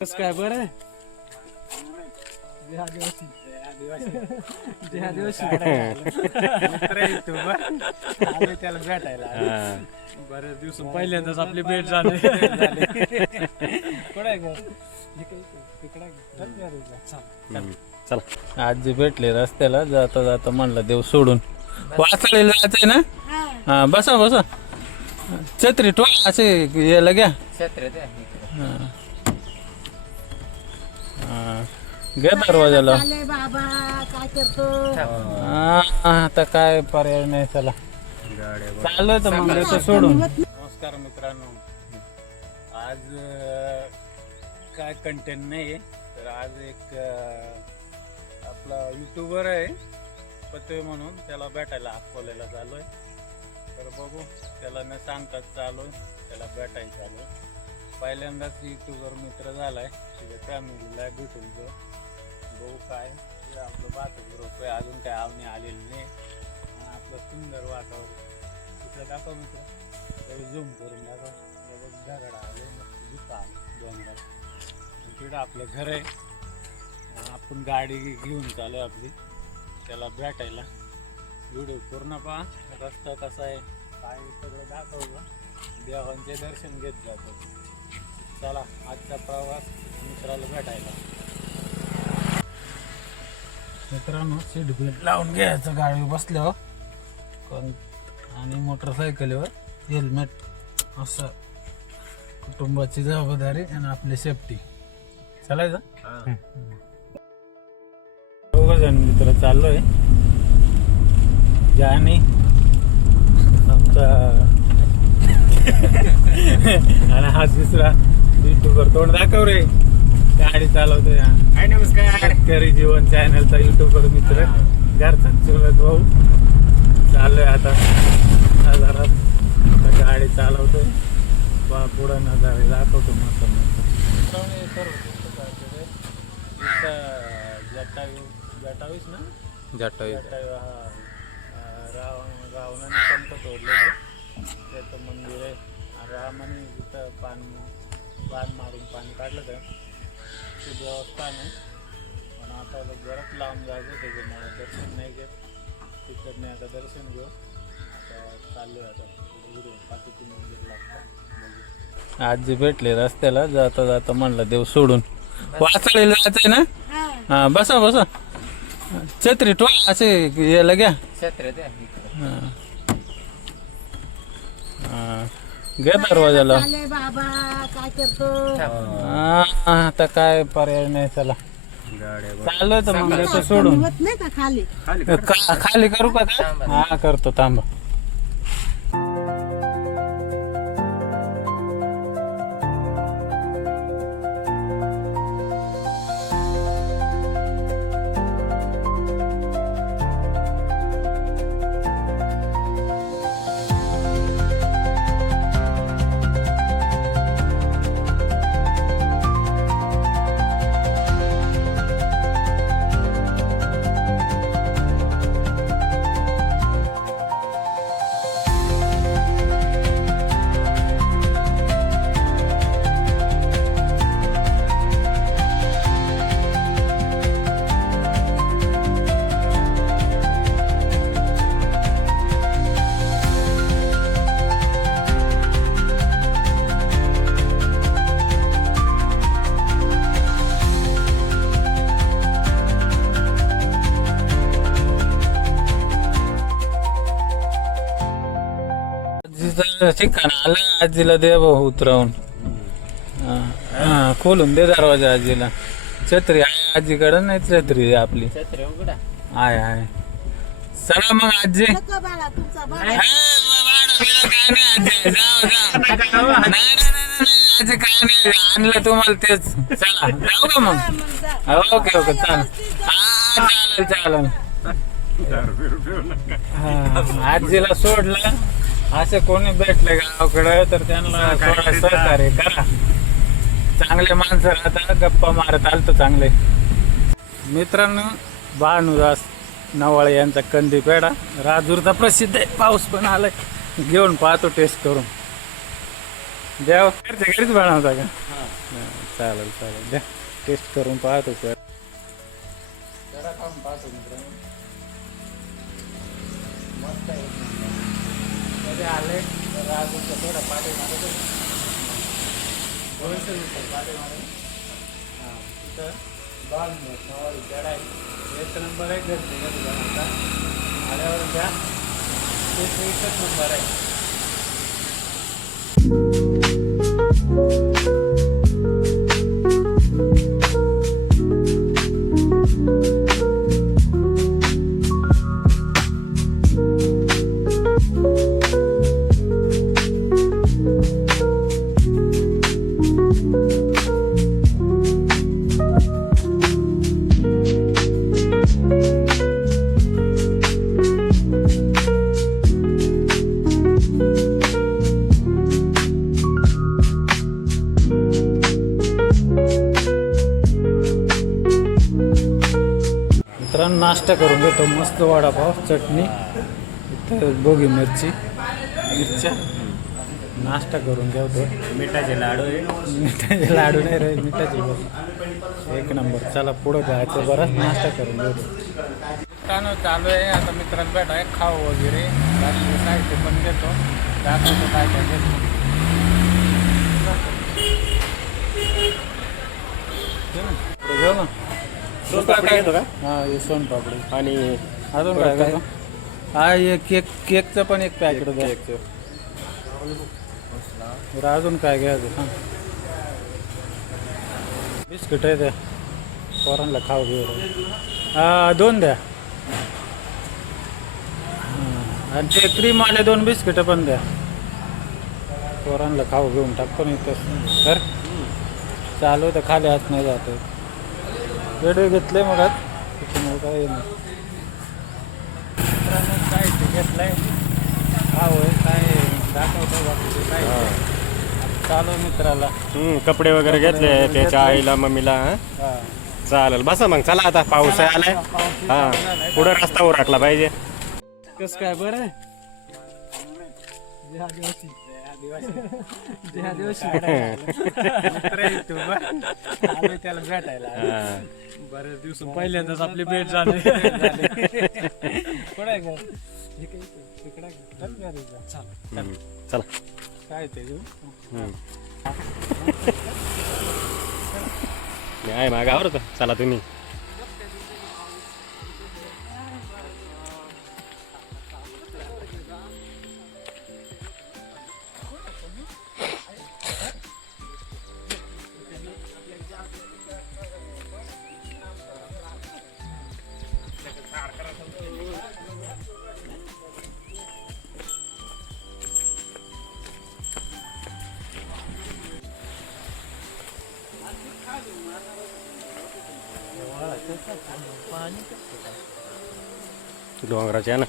कसं काय बरं जय आदिवासी जय आदिवासी आलोय त्याला भेटायला बऱ्याच दिवस पहिल्यांदाच आपली भेट झाली आहे? हे आहे? चल जा. आजी भेटले रस्त्याला जाता जाता म्हणलं देव सोडून वाचलेलं जायचंय ना हा बसा बसा छत्री टो असे यायला घ्या हा. हा. घ्या दरवाजाला आले बाबा काय करतो? हा, आता काय पर्याय नाही चला चाललोय तर मग देतो सोडून. नमस्कार मित्रांनो. आज अं, काय कंटेंट नाही तर आज एक अं, आपला युट्यूबर आहे पतवे म्हणून त्याला भेटायला अकोल्याला चाललोय. तर बघू त्याला न सांगताच चालू त्याला भेटायला चालू पहिल्यांदाच युट्यूबवर मित्र झालाय. तुझ्या फॅमिलीला भेटून तो भाऊ काय ते आपलं बाथरूम ग्रुप आहे. अजून काय आवणी आलेली नाही. आणि आपलं सुंदर वातावरण. तिथं दाखव मित्र. झूम करून दाखव. हे आले. मस्त दिसतं डोंगरात आणि तिथं आपलं घर आहे. आपण गाडी घेऊन चालू आहे आपली. त्याला भेटायला. व्हिडिओ पूर्ण पहा. रस्ता कसा आहे. काय सगळं दाखवलं देवांचे दर्शन घेत जातो चला आजचा प्रवास मित्राला भेटायला. मित्रांनो सीट बेल्ट लावून घ्यायचं. गाडी बसल्यावर कोण आणि मोटरसायकलीवर हेल्मेट असं कुटुंबाची जबाबदारी आणि आपली सेफ्टी चालायचं? दोघ जण मित्र चाललोय. जानी. आमचा आणि हा दुसरा युट्यूबर तोंड दाखव रे. गाडी चालवतोय हा. हाय नमस्कार. शेतकरी जीवन चॅनलचा युट्यूबर मित्र. घरचा चुलत भाऊ. चाललोय आता. बाजारात आता गाडी चालवतोय. बा पुढं नजारे दाखवतो मस्त मस्त. जटावीस ना? जटावी जटावी हा. अं, राव रावणाने पंख तोडलेले त्याचं मंदिर आहे. आणि रामाने जिथं पान बाण मारून पाणी काढलं तर ते देवस्थान आहे पण आता बरंच लांब जायचं त्याच्यामुळे दर्शन नाही घेत. तिकडने आता दर्शन घेऊ. आता चाललोय आता. व्हिडिओ बाकीचे मंदिर लागतं आजी भेटले रस्त्याला. जाता जाता म्हणलं देव सोडून. वाचलेलं जायचंय ना? हा. हा बसा बसा. छत्री टो असे यायला घ्या. हा. हा. घ्या दरवाजाला. आले बाबा काय करतो? हा, आता काय पर्याय नाही चला चाललोय तर मग सोडून. होत नाही का खाली? का- खाली करू का काय? हा करतो थांबा. आजीचं ठिकाण. आलं आजीला दे भाऊ उतरवून. हा, हा खोलून दे दरवाजा आजीला. छत्री आहे आजीकडं नाही छत्री आहे आपली. आहे आहे. चला मग आजी. आजी. काय नाही आणलं तुम्हाला तेच. चला जाऊ का मग. ओके ओके चालेल. हा चालेल चालेल. आजीला सोडलं. असे कोणी भेटले गावाकडे तर त्यांना थोडं सहकार्य करा. चांगले माणसं राहतात गप्पा मारत आलतो चांगले. मित्रांनो भानुदास नवाळे यांचा कंदी पेढा राजूरचा प्रसिद्ध आहे पाऊस पण आलाय. घेऊन पाहतो टेस्ट करून. देव घरच्या घरीच बनवता का? हा, चालेल चालेल. द्या टेस्ट करून पाहतो सर पाहतो मित्रांनो. मस्त आहे. मध्ये आले तर राजूचं थोडं पाठी मारत दोनशे दिसतं पाठी मारून हां तिथं दोन नवारी जडा आहे एक नंबर आहे घरचे का दुकानाचा आल्यावर द्या ते एकच नंबर आहे. नाश्ता करून घेतो मस्त वडापाव चटणी इथं बोगी मिरची. मिरच्या? नाश्ता करून घेतो. मिठाचे लाडू मिठाचे लाडू नाही रे मिठाचे बस एक नंबर. चला पुढं जायचं बरं. नाश्ता करून घेतो. मित्रांनो चालू आहे. आता मित्रांनो भेट आहे खाऊ वगैरे. साहित्य पण घेतो दाखवतो काय काय घेतो घेऊ ना. सोनपापडी घेतो का? हा हे सोनपापडी आणि अजून काय काय? हा एक केक केकचं पण एक पॅकेट द्या. बरं अजून काय घ्यायचं सांग. बिस्किट आहे द्या पोरांना खाऊ घेऊ हा दोन द्या. हा, आणि ते क्रीम आले दोन बिस्किट पण द्या. पोरांना खाऊ घेऊन टाकतो नाही तर चालू तर खाली हात नाही जात वेडे घेतले मग आज. त्याच्यामुळे काय मित्रांनो साहित्य घेतलंय हा होय काय दाखवतो काय चालू मित्राला हम्म, कपडे वगैरे घेतले त्याच्या आईला मम्मीला हा? चालेल बसा मग चला आता पाऊस आलाय. हा पुढे रस्ता उराटला पाहिजे. कस काय बरं? त्याला भेटायला हा. बऱ्याच दिवसून पहिल्यांदाच आपली भेट झाली. कुठं आहे हे चाल काय ते आहे मागावर चला तुम्ही. डोंगराच्या ना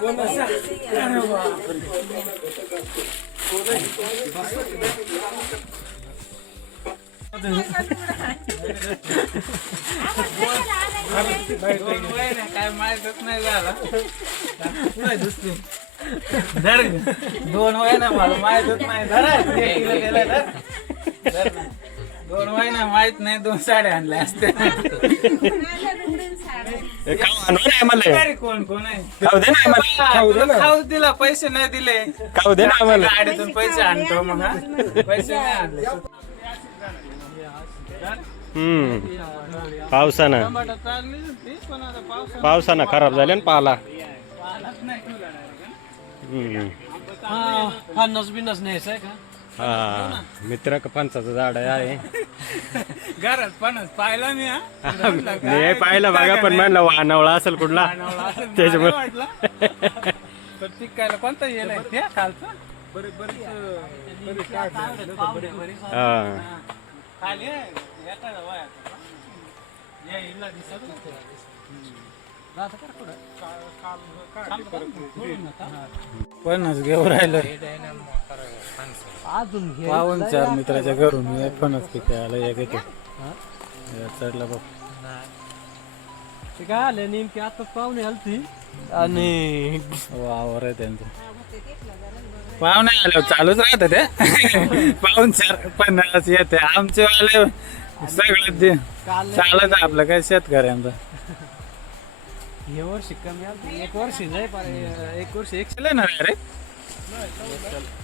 दोन महिने काय नाही झाला धर दोन महिने मला माहितच नाही धरा ना. दोन महिने माहीत नाही दोन साड्या आणल्या असत्या खाऊ कोण कोण आहे खाऊ दे खाऊ दिला पैसे नाही दिले खाऊ दे ना गाडीतून पैसे आणतो मग पैसे नाही आणले हम्म. पावसानं. पावसानं खराब झाले ना पाला. हम्म. हा हा न्यायचं आहे का हा मित्र का फणसाचं झाड आहे. हा. घरात पणच पाहिला मी हा. मी पाहिलं बघा पण म्हणलं वानवळा असेल कुठला. त्याच्यामुळे वाटलं. पिकायला कोणता येईल ते खालचं. बरे बरेच हा. खाली आहे, फणस घेऊन राहिलं. अजून पावन चार मित्राच्या घरून फणस पिकायला एक येतो या चढला बघ. ते काय आलं नेमकी आता पाहुणे आलती. आणि वावर आहे त्यांचं. पाहुणे आले चालूच राहत ते. पाहून चार पन्नास येते. आमचे वाले सगळं ते चालत आहे आपलं काय शेतकऱ्यांचं. हे वर्षी कमी एक वर्षी नाही पण एक वर्ष एक केलं ना रे.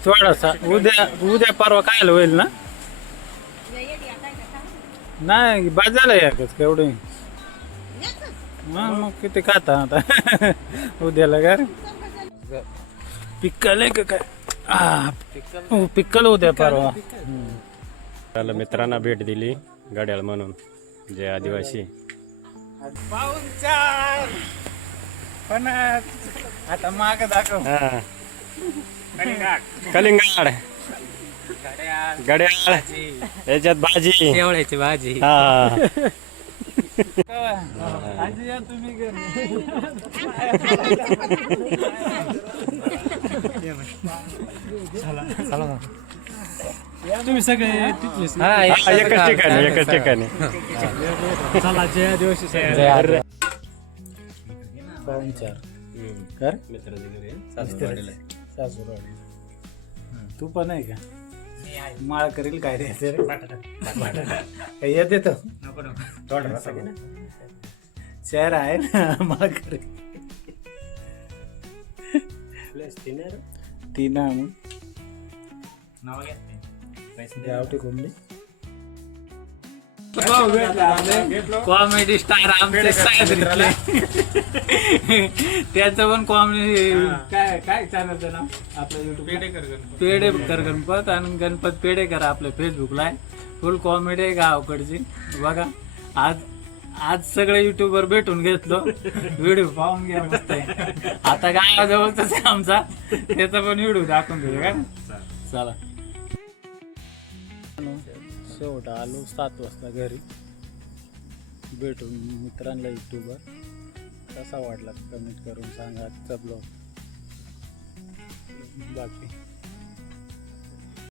थोडासा. उद्या उद्या परवा काय होईल ना? नाही बाजाला एकच केवढे मग किती खाता आता? उद्याला का? रे? पिक्कल आहे का काय? आ, हो, पिक्कल उद्या परवा. त्याला मित्रांना भेट दिली. गड्याळ म्हणून जे आदिवासी. पाहुणचार. पन्नास आता माग दाखव. हा. कलिंगड गड्याळ. याच्यात भाजी. शेवळ्याची भाजी. हा. आजी या तुम्ही घरी. तुम्ही सगळे तिथलेच ना? हा, एकच ठिकाणी एकच ठिकाणी. चला जय दिवशी पाहुणचार. कर. सासूरवाडी तू पण आहे का? माळ करील काय रे? काही येते तो? शहर आहे. ना माळ करेल. तीन गावठी कोंबडी कॉमेडी स्टार आमचे सायद्रीतले त्याचं पण कॉमेडी काय काय चॅनलचं नाव? आपलं युट्यूब पेडेकर गणपत आणि गणपत पेडेकर आपलं फेसबुकला आहे फुल कॉमेडी आहे गावाकडची. बघा आज आज सगळे युट्यूबवर भेटून घेतलो. व्हिडिओ पाहून घ्या मस्त आहे. आता गावाजवळच आहे आमचा. त्याचा पण व्हिडिओ दाखवून देऊ का चला. शेवट आलो सात वाजता घरी. भेटून मित्रांना युट्यूबवर. कसा वाटला कमेंट करून सांगा आजचा ब्लॉग. बाकी.